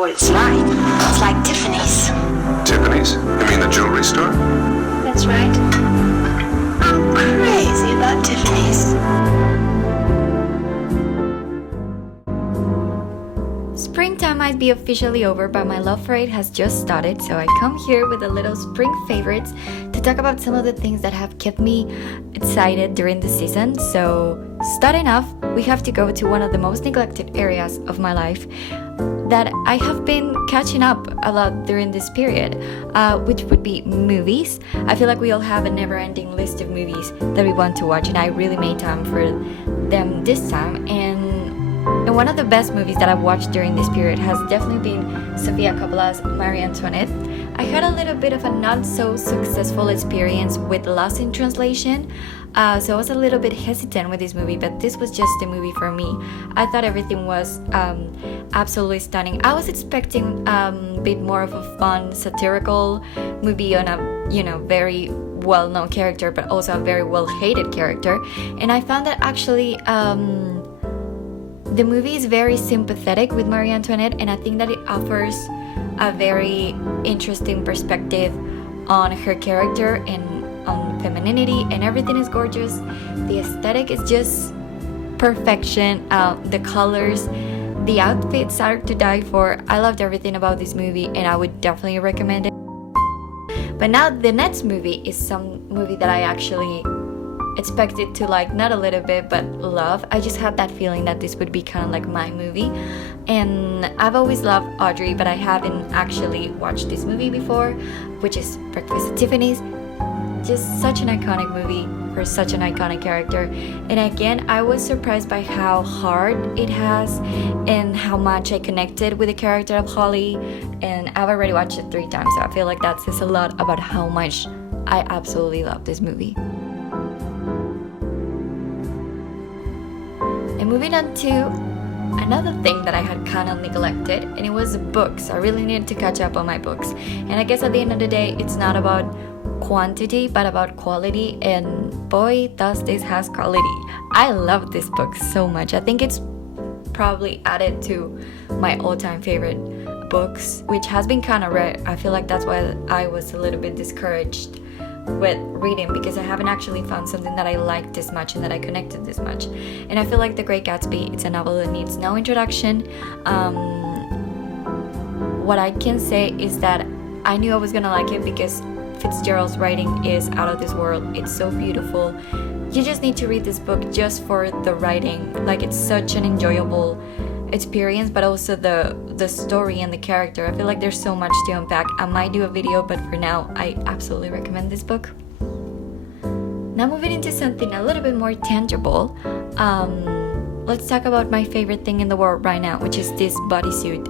what it's like. It's like Tiffany's. Tiffany's? You mean the jewelry store? That's right. I'm crazy about Tiffany's. Springtime might be officially over, but my love for it has just started, so I come here with a little spring favorites to talk about some of the things that have kept me excited during the season. So, starting off, we have to go to one of the most neglected areas of my life that I have been catching up a lot during this period, which would be movies. I feel like we all have a never-ending list of movies that we want to watch, and I really made time for them this time. And one of the best movies that I've watched during this period has definitely been Sofia Coppola's Marie Antoinette. I had a little bit of a not so successful experience with Lost in Translation, so I was a little bit hesitant with this movie, but this was just a movie for me. I thought everything was absolutely stunning. I was expecting a bit more of a fun, satirical movie on a, very well-known character, but also a very well-hated character, and I found that actually the movie is very sympathetic with Marie Antoinette, and I think that it offers a very interesting perspective on her character and on femininity, and everything is gorgeous. The aesthetic is just perfection. The colors, the outfits are to die for. I loved everything about this movie, and I would definitely recommend it. But now the next movie is some movie that I actually expected to like, not a little bit, but love. I just had that feeling that this would be kind of like my movie, and I've always loved Audrey, but I haven't actually watched this movie before, which is Breakfast at Tiffany's. Just such an iconic movie for such an iconic character, and again I was surprised by how hard it has and how much I connected with the character of Holly, and I've already watched it 3 times, so I feel like that says a lot about how much I absolutely love this movie. And moving on to another thing that I had kind of neglected, and it was books. I really needed to catch up on my books. And I guess at the end of the day, it's not about quantity, but about quality. And boy, does this has quality. I love this book so much. I think it's probably added to my all-time favorite books, which has been kind of rare. I feel like that's why I was a little bit discouraged with reading, because I haven't actually found something that I liked this much and that I connected this much. And I feel like The Great Gatsby, it's a novel that needs no introduction. What I can say is that I knew I was gonna like it because Fitzgerald's writing is out of this world. It's so beautiful. You just need to read this book just for the writing. Like, it's such an enjoyable experience, but also the story and the character. I feel like there's so much to unpack. I might do a video, but for now I absolutely recommend this book. Now moving into something a little bit more tangible, let's talk about my favorite thing in the world right now, which is this bodysuit.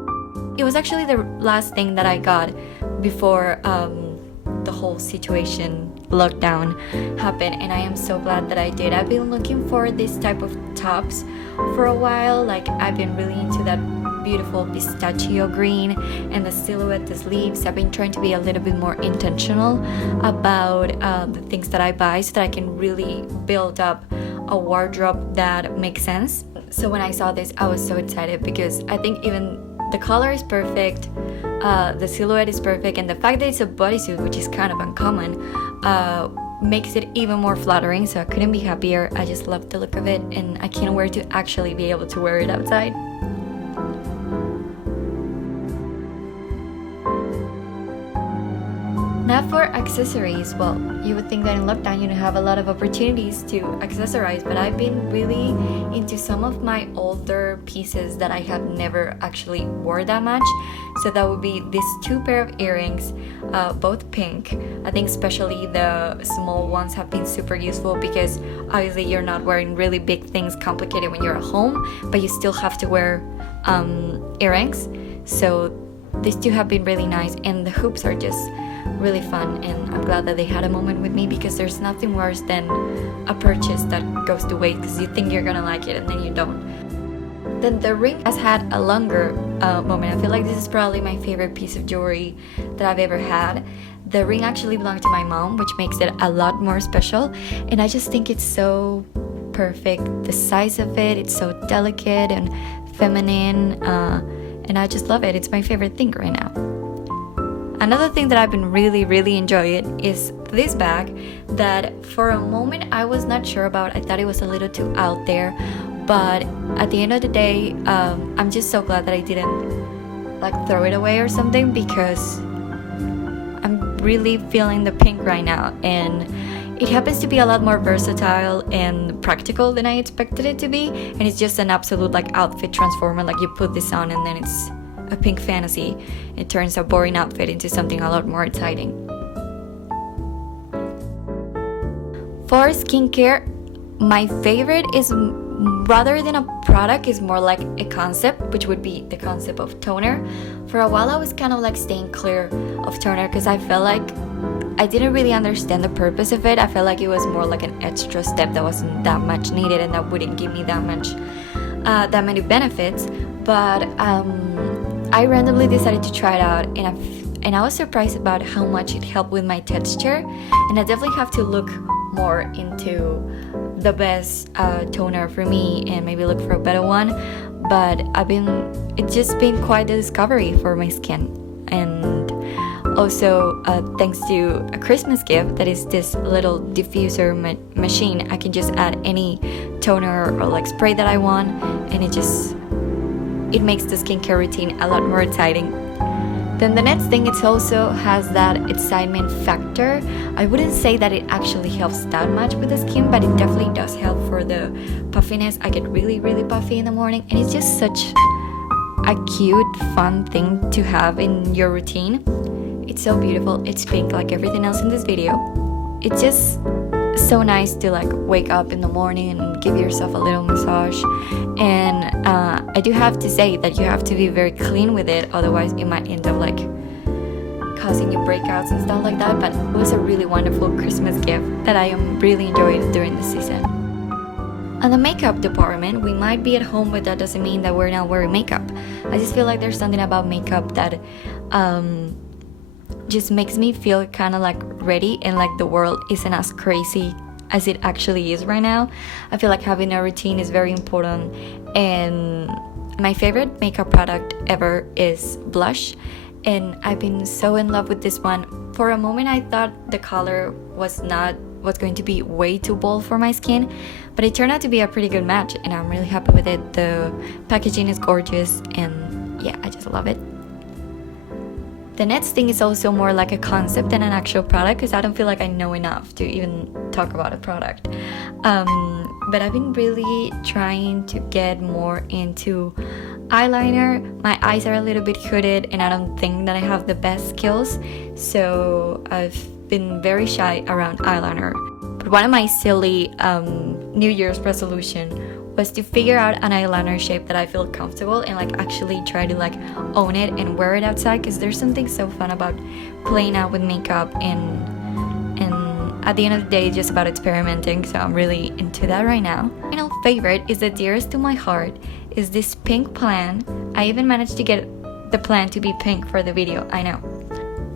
It was actually the last thing that I got before the whole situation, lockdown, happened, and I am so glad that I did. I've been looking for this type of tops for a while. Like, I've been really into that beautiful pistachio green and the silhouette, the sleeves. I've been trying to be a little bit more intentional about the things that I buy, so that I can really build up a wardrobe that makes sense. So when I saw this, I was so excited, because I think even the color is perfect, the silhouette is perfect, and the fact that it's a bodysuit, which is kind of uncommon, makes it even more flattering. So I couldn't be happier. I just love the look of it, and I can't wait to actually be able to wear it outside. Now for accessories, well, you would think that in lockdown you don't have a lot of opportunities to accessorize, but I've been really into some of my older pieces that I have never actually wore that much. So that would be these 2 pair of earrings, both pink. I think especially the small ones have been super useful, because obviously you're not wearing really big things, complicated when you're at home, but you still have to wear earrings. So these 2 have been really nice, and the hoops are just really fun, and I'm glad that they had a moment with me, because there's nothing worse than a purchase that goes to waste because you think you're gonna like it and then you don't. Then the ring has had a longer moment. I feel like this is probably my favorite piece of jewelry that I've ever had. The ring actually belonged to my mom, which makes it a lot more special, and I just think it's so perfect. The size of it, it's so delicate and feminine, and I just love it. It's my favorite thing right now. Another thing that I've been really enjoying is this bag that for a moment I was not sure about. I thought it was a little too out there, but at the end of the day, I'm just so glad that I didn't like throw it away or something, because I'm really feeling the pink right now, and it happens to be a lot more versatile and practical than I expected it to be, and it's just an absolute like outfit transformer. Like you put this on and then it's a pink fantasy. It turns a boring outfit into something a lot more exciting. For skincare, my favorite is, rather than a product, is more like a concept, which would be the concept of toner. For a while I was kind of like staying clear of toner because I felt like I didn't really understand the purpose of it. I felt like it was more like an extra step that wasn't that much needed and that wouldn't give me that many benefits. But I randomly decided to try it out, and I was surprised about how much it helped with my texture, and I definitely have to look more into the best toner for me and maybe look for a better one. But it's just been quite a discovery for my skin. And also thanks to a Christmas gift that is this little diffuser machine, I can just add any toner or like spray that I want, and it makes the skincare routine a lot more exciting. Then the next thing, it also has that excitement factor. I wouldn't say that it actually helps that much with the skin, but it definitely does help for the puffiness. I get really puffy in the morning, and it's just such a cute, fun thing to have in your routine. It's so beautiful. It's pink like everything else in this video. It's just so nice to like wake up in the morning and give yourself a little massage. And I do have to say that you have to be very clean with it, otherwise it might end up like causing you breakouts and stuff like that. But it was a really wonderful Christmas gift that I am really enjoying during the season. On the makeup department, we might be at home, but that doesn't mean that we're not wearing makeup. I just feel like there's something about makeup that just makes me feel kind of like ready, and like the world isn't as crazy as it actually is right now. I feel like having a routine is very important, and my favorite makeup product ever is blush, and I've been so in love with this one. For a moment I thought the color was going to be way too bold for my skin, but it turned out to be a pretty good match, and I'm really happy with it. The packaging is gorgeous, and yeah, I just love it. The next thing is also more like a concept than an actual product, because I don't feel like I know enough to even talk about a product. But I've been really trying to get more into eyeliner. My eyes are a little bit hooded, and I don't think that I have the best skills, so I've been very shy around eyeliner. But one of my silly New Year's resolution was to figure out an eyeliner shape that I feel comfortable and like actually try to like own it and wear it outside, because there's something so fun about playing out with makeup, and at the end of the day it's just about experimenting. So I'm really into that right now. My final favorite is the dearest to my heart, is this pink plan. I even managed to get the plan to be pink for the video, I know.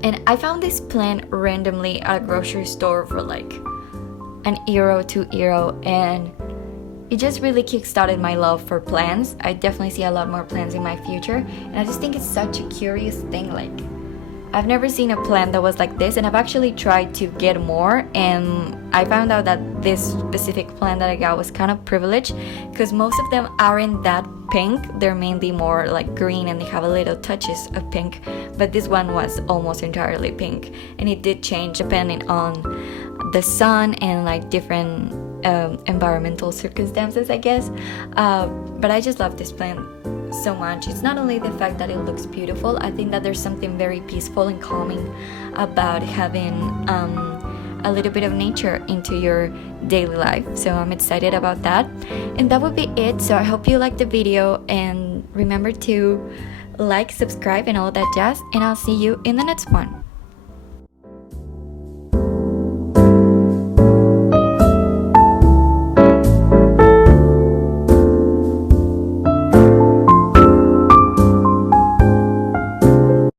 And I found this plan randomly at a grocery store for like €1, €2, and it just really kickstarted my love for plants. I definitely see a lot more plants in my future, and I just think it's such a curious thing. Like, I've never seen a plant that was like this, and I've actually tried to get more, and I found out that this specific plant that I got was kind of privileged, because most of them aren't that pink. They're mainly more like green, and they have a little touches of pink, but this one was almost entirely pink, and it did change depending on the sun and like different environmental circumstances, I guess. But I just love this plant so much. It's not only the fact that it looks beautiful, I think that there's something very peaceful and calming about having a little bit of nature into your daily life. So I'm excited about that. And that would be it. So I hope you liked the video, and remember to like, subscribe, and all that jazz, and I'll see you in the next one.